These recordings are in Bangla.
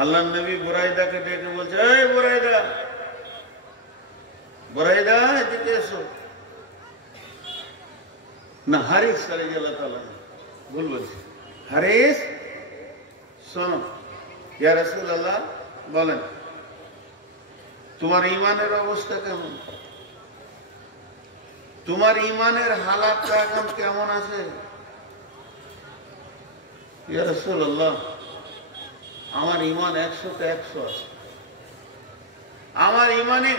আল্লাহ নবী বুরাইদাকে ডেকে বলছে, এই বুরাইদা, বুরাইদা এদিকে এসো না। হারিস রাদিয়াল্লাহু তাআলা ভুল বলছি, হারিস শোনো, ইয়া রাসূলুল্লাহ বলেন তোমার ঈমানের অবস্থা কেমন, তোমার ঈমানের হালাতটা এখন কেমন আছে? ইয়া রাসূলুল্লাহ আমার ঈমান 100-তে 100 আছে, আমার ঈমানে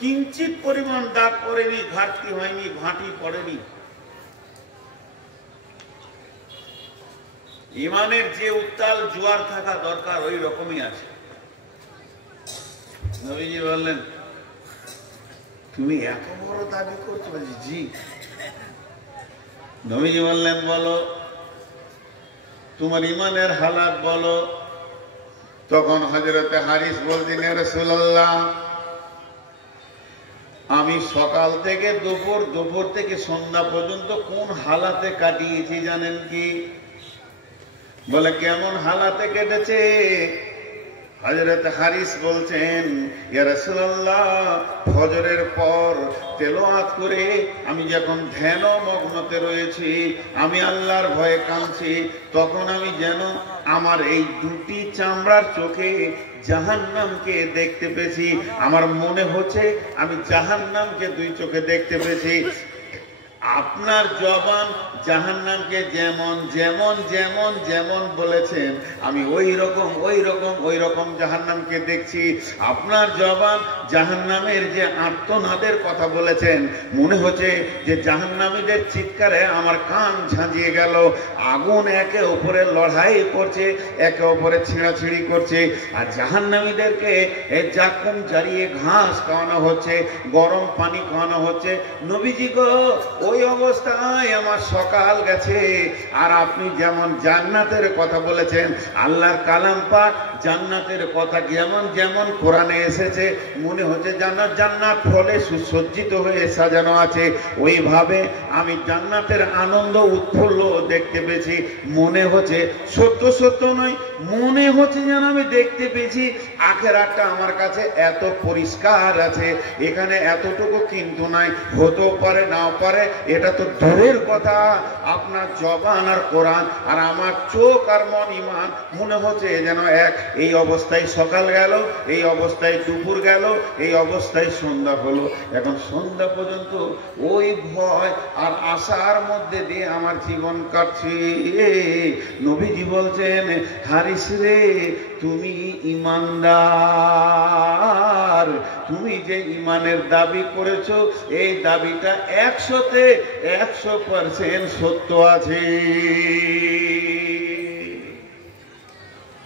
কিঞ্চিত পরিমাণ দাগ পড়েনি, ঘাটতি হয়নি, ভাঁটি পড়েনি। ঈমানের যে উত্তাল জোয়ার থাকা দরকার ওই রকমই আছে। নবীজি বললেন, তুমি এত বড় দাবি করছো? বলছি জি। নবীজি বললেন, বলো তোমার ঈমানের হালাত বলো। তখন হযরতে হারিস বলতেন, ইয়া রাসূলুল্লাহ আমি সকাল থেকে দুপুর, দুপুর থেকে সন্ধ্যা পর্যন্ত কোন হালাতে কাটিয়েছি জানেন কি? বলে কেমন হালাতে কেটেছে? হযরত হারিস বলছেন, ইয়া রাসূলুল্লাহ ফজরের পর তেলাওয়াত করে আমি যখন ধ্যান মগ্নতে রয়েছি, আমি আল্লাহর ভয়ে কাঁদছি, তখন আমি যেন আমার এই দুটি চামড়ার চোখে জাহান্নামকে দেখতে পেয়েছি। আমার মনে হচ্ছে আমি জাহান্নামকে দুই চোখে দেখতে পেয়েছি। আপনার জবান জাহান্নামকে যেমন যেমন যেমন যেমন বলেছেন, আমি ওই রকম জাহান্নামকে দেখছি। আপনার জবান জাহান্নামের যে আর্তনাদের কথা বলেছেন, মনে হচ্ছে যে জাহান্নামীদের চিৎকারে আমার কান ঝাঁঝিয়ে গেল। আগুন একে অপরে লড়াই করছে, একে অপরে ছিঁড়াছিঁড়ি করছে, আর জাহান্নামীদেরকে জাকুম জ্বালিয়ে ঘাস খাওয়ানো হচ্ছে, গরম পানি খাওয়ানো হচ্ছে। নবীজি গো, ওই অবস্থায় আমার সকাল গেছে। আর আপনি যেমন জান্নাতের কথা বলেছেন, আল্লাহর কালাম পাক জান্নাতের কথা যেমন যেমন কোরআনে এসেছে, মনে হচ্ছে জান্নাত জান্নাত ফলে সুসজ্জিত হয়ে সাজানো আছে। ওইভাবে আমি জান্নাতের আনন্দ উৎফুল্ল দেখতে পেয়েছি। মনে হচ্ছে সত্য সত্য নয়, মনে হচ্ছে যেন আমি দেখতে পেয়েছি আখিরাতটা আমার কাছে এত পরিষ্কার আছে। এখানে এতটুকু কিন্তু নাই, হতেও পারে নাও পারে, এটা তো দূরের কথা। আপনার জবান আর কোরআন আর আমার চোখ আর মন ঈমান মনে হচ্ছে যেন এক। এই অবস্থায় সকাল গেল, এই অবস্থায় দুপুর গেল, এই অবস্থায় সন্ধ্যা হলো। এখন সন্ধ্যা পর্যন্ত ওই ভয় আর আশার মধ্যে দিয়ে আমার জীবন কাটছে। নবীজি বলছেন, হারিস রে তুমি ঈমানদার, তুমি যে ঈমানের দাবি করেছো, এই দাবিটা 100-তে 100% সত্য আছে।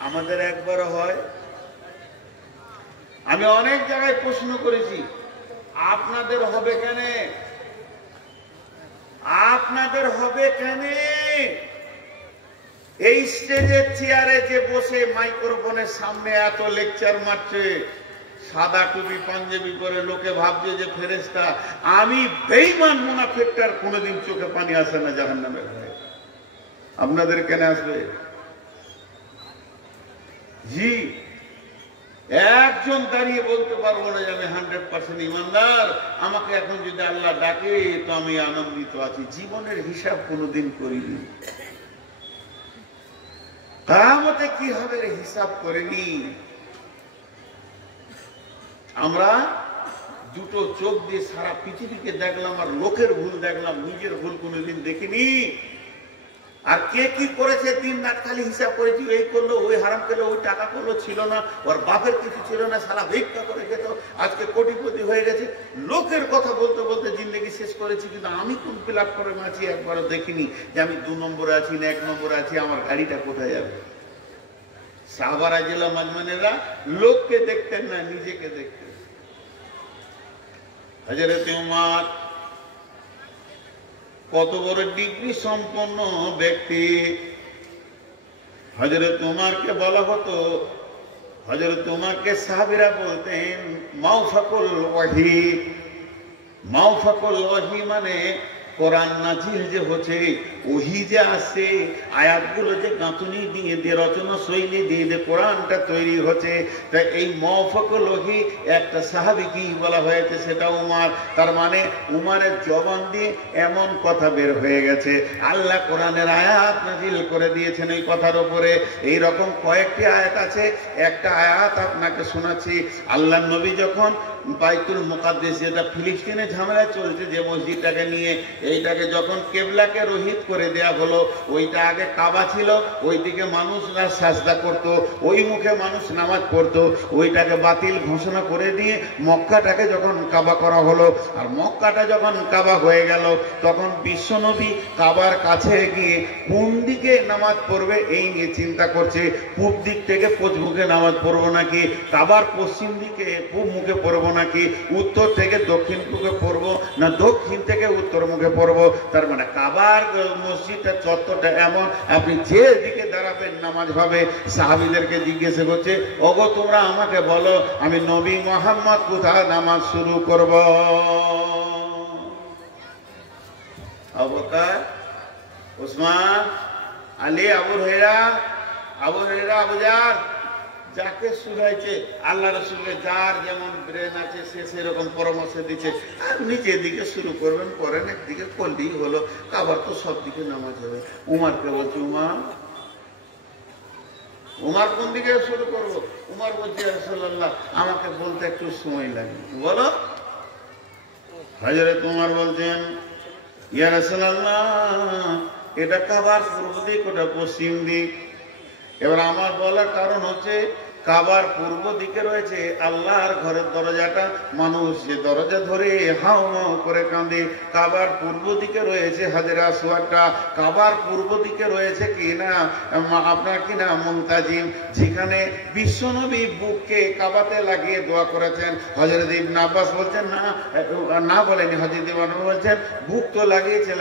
আমাদের একবারও হয়? আমি অনেক জায়গায় প্রশ্ন করেছি, আপনাদের হবে কেন? আপনাদের হবে কেন? এই স্টেজের চেয়ারে যে বসে মাইক্রোফোনের সামনে এত লেকচার মারছে, সাদা টুপি পাঞ্জাবি পরে, লোকে ভাবছে যে ফেরেশতা। আমি বেঈমান মুনাফিকটার কোনোদিন চোখে পানি আসে না জাহান্নামের ভয়ে। আপনাদের কেন আসবে? জি, একজন দাঁড়িয়ে বলতে পারবো না যে আমি 100% ঈমানদার। আমাকে এখন যদি আল্লাহ ডাকে তো আমি আনন্দিত আছি। জীবনের হিসাব কোনোদিন করিনি, কিয়ামতে কি হবে হিসাব করিনি। আমরা দুটো চোখ দিয়ে সারা পৃথিবীকে দেখলাম, আর লোকের ভুল দেখলাম, নিজের ভুল কোনোদিন দেখিনি। আর কে কি করেছে দিন রাত খালি হিসাব করেছি, এই করলো, ওই হারাম করলো, ওই টাকা করলো, ছিল না, ওর বাপের কিছু ছিল না, সারা ভিক্ষা করে খেত, আজকে কোটিপতি হয়ে গেছে। লোকের কথা বলতে বলতে জিন্দগি শেষ করেছি, কিন্তু আমি কোন প্ল্যাটফর্মে আছি একবারও দেখিনি যে আমি 2 নম্বরে আছি না 1 নম্বরে আছি, আমার গাড়িটা কোথায় যাবে। সাহাবারা জেলা মাজমানেরা লোককে দেখতেন না, নিজেকে দেখতেন। হযরত উমর কত বড় ডিগ্রি সম্পন্ন ব্যক্তি। হযরত উমরকে বলা হতো, হযরত উমরকে সাহাবীরা বলতেন মাওফাকুল ওয়াহি। মাওফাকুল ওয়াহি মানে কোরআন নাজিল যে হচ্ছে, ওহি যে আসছে, আয়াতগুলো যে গাঁথুনি দিয়ে দিয়ে রচনা শৈলী দিয়ে দিয়ে কোরআনটা তৈরি হচ্ছে, তা এই মওফাকুল ওহি একটা সাহাবীকে বলা হয়েছে, সেটা উমার। তার মানে উমারের জবান দিয়ে এমন কথা বের হয়ে গেছে, আল্লাহ কোরআনের আয়াত নাজিল করে দিয়েছেন এই কথার উপরে। এই রকম কয়েকটি আয়াত আছে। একটা আয়াত আপনাকে শোনাচ্ছি। আল্লাহ নবী যখন বাইতুল মুকাদ্দাস, যেটা ফিলিস্তিনে ঝামেলা চলছে, যে মসজিদটাকে নিয়ে, এইটাকে যখন কেবলাকে রহিত করে দেয়া হলো, ওইটা আগে কাবা ছিল, ওইদিকে মানুষরা সাজদা করত, ওই মুখে মানুষ নামাজ পড়তো, ওইটাকে বাতিল ঘোষণা করে দিয়ে মক্কাটাকে যখন কাবা করা হলো, আর মক্কাটা যখন কাবা হয়ে গেল, তখন বিশ্বনবী কাবার কাছে গিয়ে কোন দিকে নামাজ পড়বে এই নিয়ে চিন্তা করছে। পূব দিক থেকে পশ্চিম মুখে নামাজ পড়বো নাকি, কাবার পশ্চিম দিকে পূব মুখে পড়বো নাকি, উত্তর থেকে দক্ষিণ মুখে পড়বো না দক্ষিণ থেকে উত্তর মুখে পড়বো। তার মানে কাবার মসজিদটা চত্বরটা এমন, আপনি যে দিকে দাঁড়াবেন নামাজ হবে। সাহাবীদেরকে জিজ্ঞাসা করছে, ওগো তোমরা আমাকে বলো, আমি নবী মুহাম্মদ কোথায় নামাজ শুরু করব? আবু বকর, উসমান, আলী, আবু হুরায়রা, আবু জার, যাকে শুনাইছে আল্লাহ রাসূলের যার যেমন ব্রেন আছে সে সেরকম পরামর্শ দিচ্ছে। আর নিজের দিকে শুরু করবেন, করেন, একদিকে করলেই হলো, আবার তো সব দিকে নামাজ হবে। উমারকে বলছে, উমার কোন দিকে শুরু করবো? উমার বলছে, ইয়া রাসূলুল্লাহ আমাকে বলতে একটু সময় লাগে। বলো। হযরত উমর বলছেন, ইয়া রাসূলুল্লাহ এটা কাবার পূর্ব দিক, ওটা পশ্চিম দিক। এবার আমার বলার কারণ হচ্ছে, কাবার পূর্ব দিকে রয়েছে আল্লাহর ঘরের দরজাটা, মানুষ যে দরজা ধরে হাউ মাউ করে কাঁদে। কাবার পূর্ব দিকে রয়েছে হাজরা আসওয়াদটা, কাবার পূর্ব দিকে রয়েছে কিনা আপনার কিনা মুনতাজিম, যেখানে বিশ্বনবী বুককে কাবাতে লাগিয়ে দোয়া করেছেন। হযরত ইবনে আব্বাস বলছেন, না বলেনি, হযরত ইবনে বলছেন বুক তো লাগিয়েছে।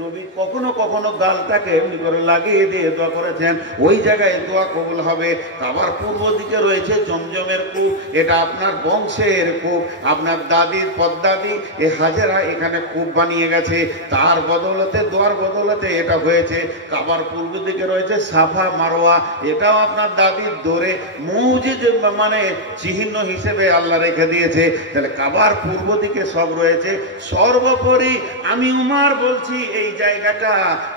নবী কখনো কখনো গালটাকে এমনি করে লাগিয়ে দিয়ে দোয়া করেছেন, ওই জায়গায় দোয়া কবুল হবে। কাবার পূর্ব দিকে রয়েছে জমজমের কূপ, এটা আপনার বংশের কূপ, আপনার দাদির পদ্দাদি এ হাজেরা এখানে কূপ বানিয়ে গেছে, তার বদৌলতে, দোয়ার বদৌলতে এটা হয়েছে। কাবার পূর্ব দিকে রয়েছে সাফা মারওয়া, এটাও আপনার দাদির দৌড়ে মৌজিদ মানে চিহ্ন হিসেবে আল্লাহ রেখে দিয়েছে। তাহলে কাবার পূর্ব দিকে সব রয়েছে। সর্বোপরি আমি উমার বলছি, এই জায়গাটা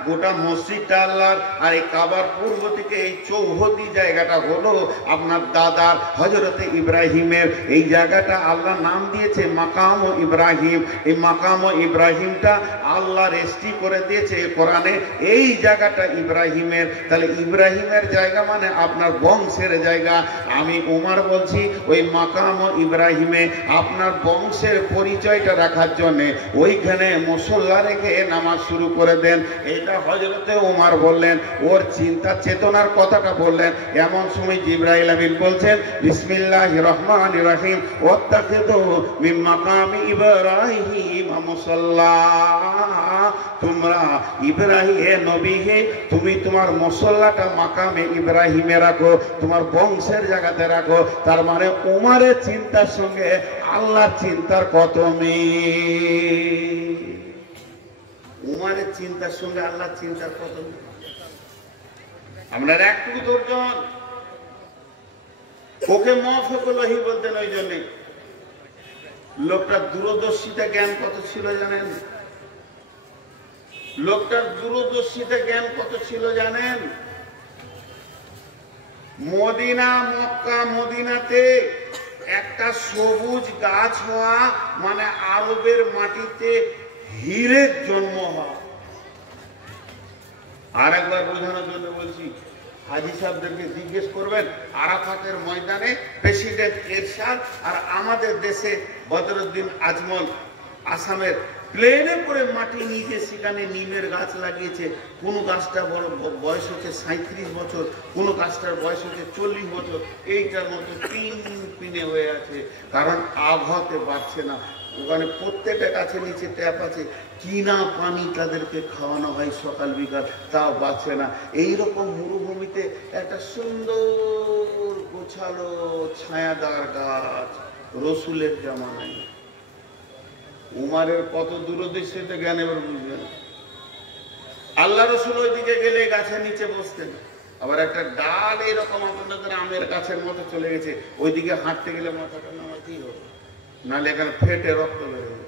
গোটা মসজিদটা আল্লাহর, আর এই কাবার পূর্ব দিকে এই চৌহদি জায়গাটা হলো আপনার দাদার হযরতে ইব্রাহিমের। এই জায়গাটা আল্লাহ নাম দিয়েছে মাকাম ও ইব্রাহিম। এই মাকাম ও ইব্রাহিমটা আল্লাহ রেজিস্ট্রি করে দিয়েছে কোরআনে, এই জায়গাটা ইব্রাহিমের। তাহলে ইব্রাহিমের জায়গা মানে আপনার বংশের জায়গা। আমি উমর বলছি, ওই মাকাম ও ইব্রাহিমে আপনার বংশের পরিচয়টা রাখার জন্য ওইখানে মুসল্লা রেখে নামাজ শুরু করে দেন। এটা হযরতে উমর বললেন, ওর চিন্তা চেতনার কথাটা বললেন। এমন সময় জিবরাইল আমিন বলছেন, বিসমিল্লাহির রহমানির রহিম, ওয়াত্তাখিযু মিন মাকামি ইব্রাহিম মুসাল্লা। তোমরা ইব্রাহিম, হে নবী, হে তুমি তোমার মুসল্লাটা মাকামে ইব্রাহিমে রাখো, তোমার বংশের জায়গাতে রাখো। তার মানে উমরের চিন্তার সঙ্গে আল্লাহর চিন্তার কত মিল, উমরের চিন্তার সঙ্গে আল্লাহর চিন্তার কত মিল। আপনার একটুকু ধৈর্য, ওকে মওফাকুল ওহী বলতেন। ওই জন্যে লোকটার দূরদর্শিতা জ্ঞান কত ছিল জানেন? লোকটার দূরদর্শিতা জ্ঞান কত ছিল জানেন? মদিনা, মক্কা, মদিনাতে একটা সবুজ গাছ হওয়া মানে আরবের মাটিতে হীরের জন্ম হওয়া। আর একবার বোঝানোর জন্য বলছি, হাজী সাহেবদেরকে জিজ্ঞেস করবেন, আরাফাতের ময়দানে প্রেসিডেন্ট এরশাদ আর আমাদের দেশে বদরুদ্দিন আজমল আসামের প্লেনে করে মাটি নিয়ে গিয়ে সেখানে নিমের গাছ লাগিয়েছে। কোনো গাছটা বড় বয়স হচ্ছে 37 বছর, কোনো গাছটার বয়স হচ্ছে 40 বছর। এইটার মধ্যে পিনে হয়ে আছে, কারণ আবহাওয়াতে বাড়ছে না। ওখানে প্রত্যেকটা গাছের নিচে ট্যাপ আছে, কিনা পানি তাদেরকে খাওয়ানো হয় সকাল বিকাল, তাও বাঁচে না। এইরকম মরুভূমিতে একটা সুন্দর গোছালো ছায়াদার গাছ রসুলের জামানায়, উমারের কত দূরদৃষ্টিতে জ্ঞান এবার বুঝবেন। আল্লাহ রসুল ওইদিকে গেলে গাছের নিচে বসতেন, আবার একটা ডাল এরকম আপনাদের আমের গাছের মতো চলে গেছে, ওইদিকে হাঁটতে গেলে মাথাটা নামাতেই হবে, নাহলে এখানে ফেটে রক্ত বেরোবে।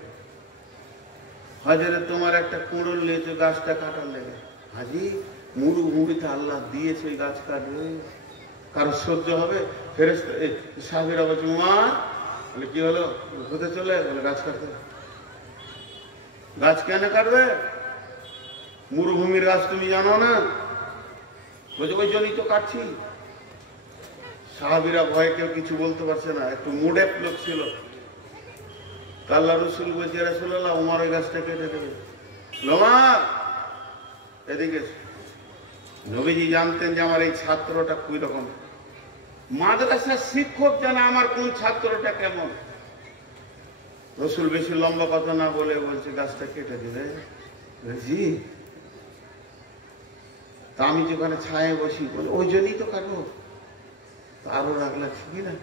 হাজারে তোমার একটা কুড়ুল নিয়েছে গাছটা কাটার লেগে, হাজি মরুভূমিতে আল্লাহ দিয়েছে ওই গাছ কাটবে, কারো সহ্য হবে? ফেরেশতা সাহেবেরা বলছে উমার, বলে কি হলো? হতে চলে বলে গাছ কাটতে। গাছ কেন কাটবে? মরুভূমির গাছ তুমি জানো না? বলছে ওই জন্যই তো কাটছি। সাহাবীরা ভয়ে কেউ কিছু বলতে পারছে না, একটু মুডেপ লোক ছিল। আল্লাহ রসুল বলছে রাসূলুল্লাহ উমার ওই গাছটা কেটে দেবে। লোমার এদিকে। নবীজি জানতেন যে আমার এই ছাত্রটা কি রকম, মাদ্রাসার শিক্ষক জানে আমার কোন ছাত্রটা কেমন। রসুল বেশি লম্বা কথা না বলে বলছে গাছটা কেটে দিবে। জি, তা আমি যেখানে ছায়ে বসি, বলে ওই জন্যই তো কাটবো। আরো রাগ লাগছে কি না?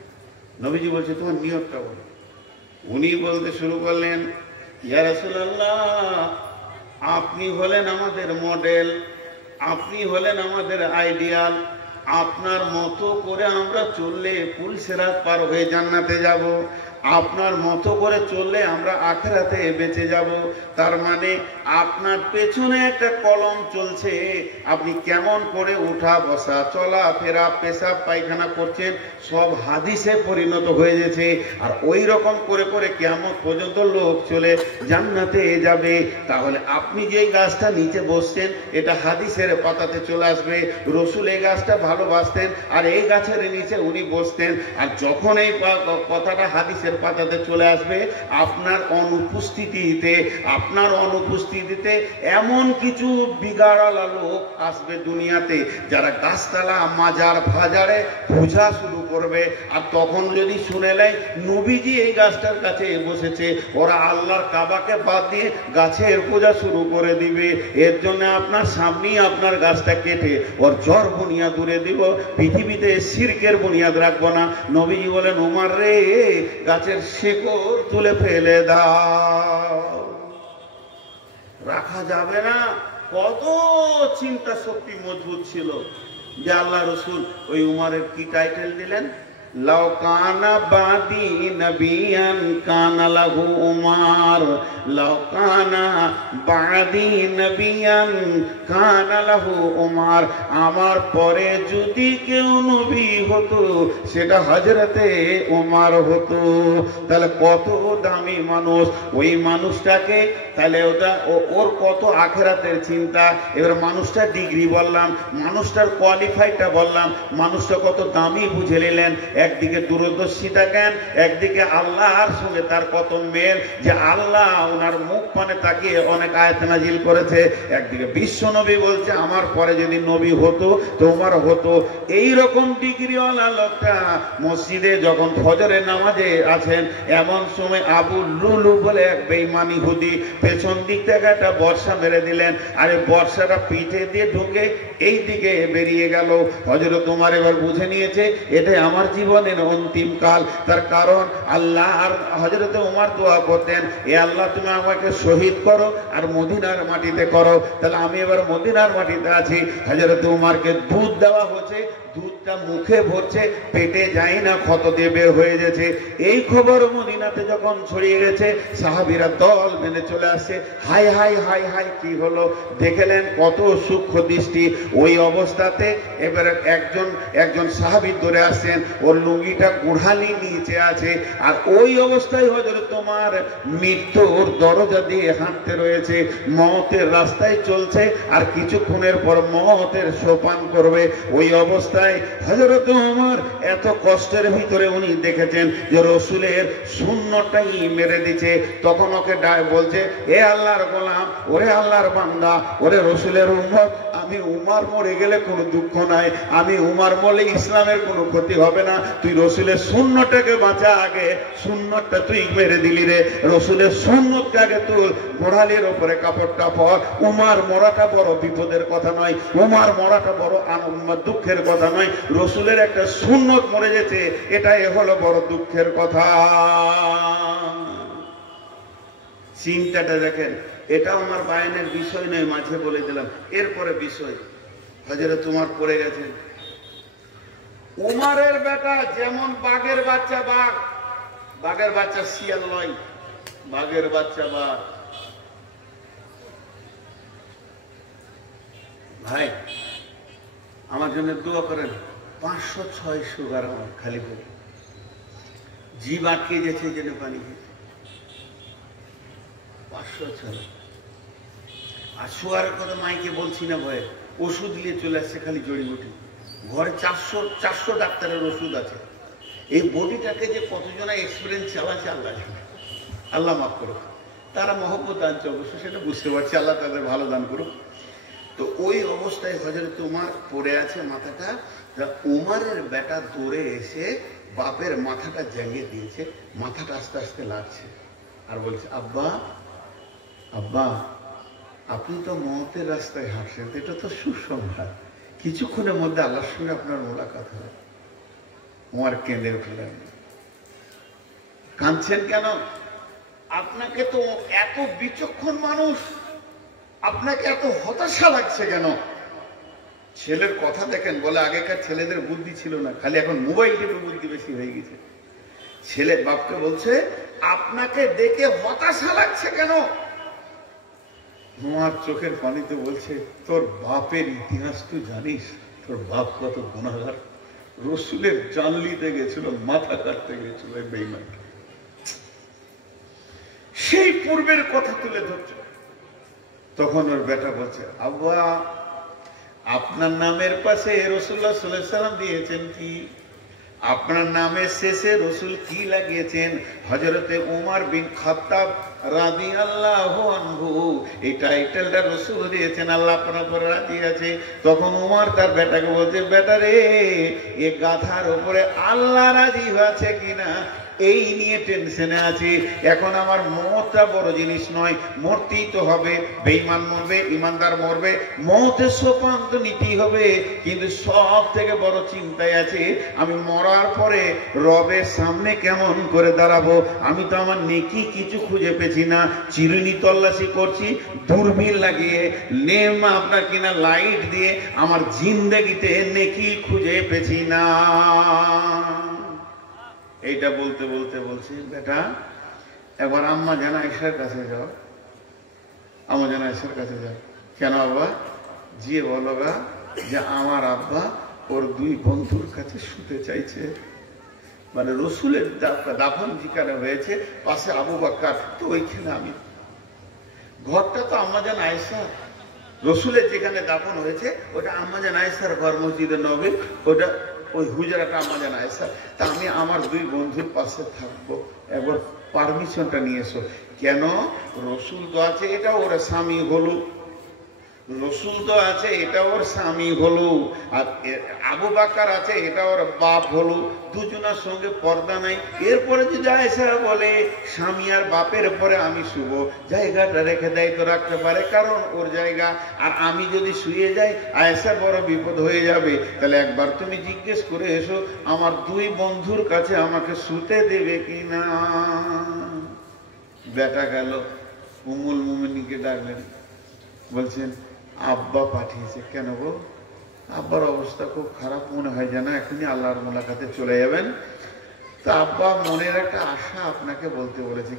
নবীজি বলছে তোমার নিয়তটা বলো। উনি বলতে শুরু করলেন, ইয়া রাসূলুল্লাহ, আপনি হলেন আমাদের মডেল, আপনি হলেন আমাদের আইডিয়াল। আপনার মতো করে আমরা চললে পুলসিরাত পার হয়ে জান্নাতে যাব, আপনার মতো করে চললে আমরা আখিরাতে বেঁচে যাব। তার মানে আপনার পেছনে একটা কলম চলছে, আপনি কেমন করে উঠা বসা চলা ফেরা পেশাব পায়খানা করছেন সব হাদিসে পরিণত হয়ে গেছে। আর ওই রকম করে করে কিয়ামত পর্যন্ত লোক চলে জান্নাতে যাবে। তাহলে আপনি যেই গাছটা নিচে বসছেন এটা হাদিসের পাতাতে চলে আসবে। রসুল এই গাছটা ভালোবাসতেন আর এই গাছের নিচে উনি বসতেন। আর যখন এই কথাটা হাদিসের পাতাতে চলে আসবে, আপনার অনুপস্থিতিতে এমন কিছু বিগাড়ালা লোক আসবে দুনিয়াতে, যারা গাছতলা মাজার ফাজারে পূজা শুরু করবে। আর তখন যদি শুনে নেয় নবীজি এই গাছটার কাছে বসেছে, ওরা আল্লাহর কাবাকে বাদ দিয়ে গাছের পূজা শুরু করে দিবে। এর জন্য আপনার সামনেই আপনার গাছটা কেটে ওর জড় বুনিয়াদ দূরে দিব, পৃথিবীতে শিরকের বুনিয়াদ রাখবো না। নবীজি বলেন ওমর রে, গাছের শেকড় তুলে ফেলে দাও, রাখা যাবে না। কত চিন্তা শক্তি মজবুত ছিল যে আল্লাহ রসুল ওই উমারের কি টাইটেল দিলেন, লাউ কানা বাদি নবিয়ান কানা লাহু উমার, লাউ কানা বাদি নবিয়ান কানা লাহু উমার। আমার পরে যদি কেউ নবী হতো সেটা হযরতে উমার হতো। তাহলে কত দামি মানুষ ওই মানুষটাকে, তাহলে ওর কত আখিরাতের চিন্তা। এবার মানুষটার ডিগ্রি বললাম, মানুষটার কোয়ালিফাইডটা বললাম, মানুষটা কত দামি বুঝে নিলেন। একদিকে দূরদর্শিতা জ্ঞান, একদিকে আল্লাহর সঙ্গে তার কত মেল, যে আল্লাহ ওনার মুখ পানে তাকিয়ে অনেক আয়াত নাজিল করেছে। একদিকে বিশ্ব নবী বলছে আমার পরে যদি নবী হতো তোমার হতো। এই রকম ডিগ্রিওয়ালা লোকটা মসজিদে যখন ফজরের নামাজে আছেন, এমন সময় আবু লুলু বলে এক বেঈমান ইহুদি পেছন দিক থেকে একটা বর্ষা মেরে দিলেন। আরে বর্ষাটা পিঠে দিয়ে ঢুকে এই দিকে বেরিয়ে গেল। হযরত ওমর এবার বুঝে নিয়েছে এটাই আমার জীবনের অন্তিম কাল। তার কারণ আল্লাহ আর হযরত ওমর দোয়া করতেন, এ আল্লাহ তুমি আমাকে শহীদ করো আর মদিনার মাটিতে করো। তাহলে আমি এবার মদিনার মাটিতে আছি। হযরত ওমরকে দুধ দেওয়া হচ্ছে, দুধটা মুখে ভরছে, পেটে যায় না, ক্ষত দিয়ে বের হয়ে গেছে। এই খবর মদিনাতে যখন ছড়িয়ে গেছে, সাহাবীরা দল বেঁধে চলে আসছে। হাই হাই হাই হাই, কি হলো? দেখলেন কত সূক্ষ্ম দৃষ্টি। ওই অবস্থাতে এবার একজন সাহাবী ধরে আসছেন, ওর লুঙ্গিটা গোড়ালি নিচে আছে। আর ওই অবস্থায় হযরত ওমর মৃত্যুর দরজা দিয়ে হাঁটতে রয়েছে, মওতের রাস্তায় চলছে, আর কিছুক্ষণের পর মওতের সোপান করবে। ওই অবস্থায় হযরত ওমর এত কষ্টের ভিতরে উনি দেখেছেন যে রসুলের শূন্যটাই মেরে দিচ্ছে। তখন ওকে বলছে, এ আল্লাহর গোলাম, ওরে আল্লাহর বান্দা, ওরে রসুলের উম্মত, আমি উমর মরে গেলে কোনো দুঃখ নাই, আমি উমর মরলে ইসলামের কোনো ক্ষতি হবে না। তুই রসুলের সুন্নতটাকে বাঁচা, আগে সুন্নতটা তুই মেরে দিলি রে। রসুলের সুন্নতকে আগে তুল, গোড়ালির ওপরে কাপড়টা পর। উমর মরাটা বড় বিপদের কথা নয়, উমর মরাটা বড় দুঃখের কথা নয়। রসুলের একটা সুন্নত মরে গেছে, এটাই হলো বড় দুঃখের কথা। চিন্তাটা দেখেন। এটাও আমার বায়ানের বিষয় নয়, মাঝে বলে দিলাম। এরপরে বিষয় হযরত উমর পড়ে গেছেন। উমরের বেটা যেমন বাঘের বাচ্চা, বাঘের বাচ্চা শিয়াল নয়, বাঘের বাচ্চা বাঘ। ভাই আমার জন্য দোয়া করেন। 506 সুগার আমার, খালি বলে জিভ আটকে গেছে, যেন পানি খেয়েছে। 506। আর সুগারের কথা মাইকে বলছি না ভয়ে, ওষুধ নিয়ে চলে আসছে, খালি জড়িবুটি। ঘরে 400 ডাক্তারের ওষুধ আছে। এই বডিটাকে যে কতজনা এক্সপিরিয়েন্স চালাচ্ছে আল্লাহ জানে, আল্লাহ মাফ করুক। তারা মহব্বত আনছে অবশ্য, সেটা বুঝতে পারছি, আল্লাহ তাদের ভালো দান করুক। তো ওই অবস্থায় হযরত উমর পড়ে আছে, মাথাটা। উমরের বেটা দৌড়ে এসে বাপের মাথাটা জাগিয়ে দিয়েছে, মাথাটা আস্তে আস্তে লাগছে আর বলছে, আব্বা আব্বা, আপনি তো মওতের রাস্তায় হাঁটছেন, এটা তো সুসংবাদ, কিছুক্ষণের মধ্যে আল্লাহর সঙ্গে আপনার মোলাকাত হবে। উমর কেঁদে উঠলেন। কাঁদছেন কেন? আপনাকে তো এত বিচক্ষণ মানুষ, আপনাকে এত হতাশা লাগছে কেন? ছেলের কথা দেখেন, বলে আগেকার ছেলেদের বুদ্ধি ছিল না, খালি এখন মোবাইল টিপে বুদ্ধি বেশি হয়ে গেছে। ছেলে বাপকে বলছে, আপনাকে দেখে হতাশা লাগছে কেন? তোমার চোখের পানিতে বলছে, তোর বাপের ইতিহাস তুই জানিস? তোর বাপ কত গুনাহগার, রসুলের জানলিতে গেছিল, মাথা কাটতে গেছিল বেঈমান। সেই পূর্বের কথা তুলে ধরছে। তখন ওর বেটা বলছে, আব্বা, আপনার নামের পাশে রাসূলুল্লাহ সাল্লাল্লাহু আলাইহি ওয়াসাল্লাম দিয়েছেন কি? আপনার নামের শেষে রসুল কি লাগিয়েছেন? হযরতে উমর বিন খাত্তাব রাদিয়াল্লাহু আনহু, এই টাইটেলটা রসুল দিয়েছেন, আল্লাহ আপনার উপর রাজি আছে। তখন উমর তার বেটাকে বলছে, বেটা রে, এ গাধার উপরে আল্লাহ রাজি হয়েছে কিনা এই নিয়ে টেনশনে আছি। এখন আমার মওতটা বড় জিনিস নয়, মরতেই তো হবে। বেঈমান মরবে, ইমানদার মরবে, মওতের সোপান তো নিতেই হবে। কিন্তু সব থেকে বড় চিন্তায় আছে, আমি মরার পরে রবের সামনে কেমন করে দাঁড়াবো। আমি তো আমার নেকি কিছু খুঁজে পেছি না, চিরুনি তল্লাশি করছি, দূরবীন লাগিয়ে, লেম আপনার কিনা লাইট দিয়ে, আমার জিন্দেগিতে নেকি খুঁজে পেছি না। এইটা বলতে বলতে বলছি, বেটা একবার আম্মা জান আয়েশার কাছে যাও, আম্মা জান আয়েশার কাছে যাও। কেন আব্বা? জি বলো গা, যে আমার আব্বা ওর দুই বন্ধুর কাছে শুতে চাইছে। মানে রসুলের দাফন যেখানে হয়েছে, পাশে আবু বকর, তো ওইখানে আমি, ঘরটা তো আম্মা জান আয়েশা, রসুলের যেখানে দাফন হয়েছে ওটা আম্মা জান আয়েশার ঘর, মসজিদে নববী, ওটা ওই হুজরাটা আম্মা জান আয়েশা। তা আমি আমার দুই বন্ধুর পাশে থাকবো, একবার পারমিশনটা নিয়ে এসো। কেন? রসুল তো আছে, এটা ওর স্বামী হলো, রসুল তো আছে, এটা ওর স্বামী হলো, আর আবু বকর আছে, এটা ওর বাপ হলো, দুজনের সঙ্গে পর্দা নাই। এরপরে যদি আয়েশা বলে স্বামী আর বাপের পরে আমি শুভ, জায়গাটা রেখে দেয় তো রাখতে পারে, কারণ ওর জায়গা। আর আমি যদি শুয়ে যাই, আয়েশার বড় বিপদ হয়ে যাবে। তাহলে একবার তুমি জিজ্ঞেস করে এসো আমার দুই বন্ধুর কাছে আমাকে শুতে দেবে কিনা। বেটা গেল, উম্মুল মুমিনিনকে ডাকলেন, বলছেন আব্বা পাঠিয়েছে। কেন গো? আব্বার অবস্থা খুব খারাপ মনে হয়, জানা এখনই আল্লাহর মোলাকাতে চলে যাবেন। তা আব্বা মনের একটা আশা আপনাকে বলতে বলেছে।